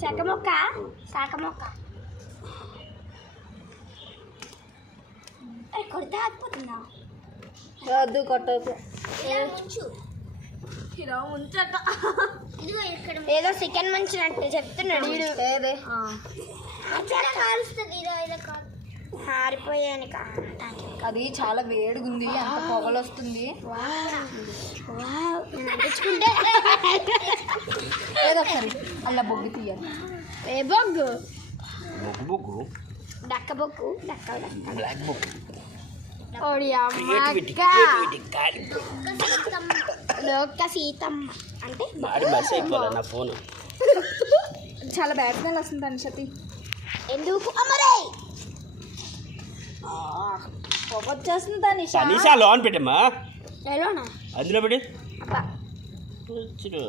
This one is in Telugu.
శాఖ మొక్క కొడితే ఆగిపోతుందా? వద్దు కొట్టకు. ఏదో చికెన్ మంచినట్టు చెప్తున్నాడు వీడు. ఏదే కాలుస్తుంది ఆరిపోయాను. అది చాలా వేడిగా ఉంది, అంత పొగలు వస్తుంది. అంటించుకుంటే ఏదో ఒకసారి అలా బొగ్గు తీయాలి. ఏ బొగ్గు? బొగ్గు డక్క బొగ్గు బ్లాక్ బొగ్గు లోక సీతమ్మ అంటే బస్ అయిపోలే నా ఫోన్. చాలా బ్యాడ్ స్మెల్ వస్తుంది అనుషతి. ఎందుకు అమరే పొగ వచ్చేస్తుంది నిషా. నిషా లోన్ పెట్టమ్మా, ఎలోనా అందులో పెట్టి అబ్బా కూర్చుడు.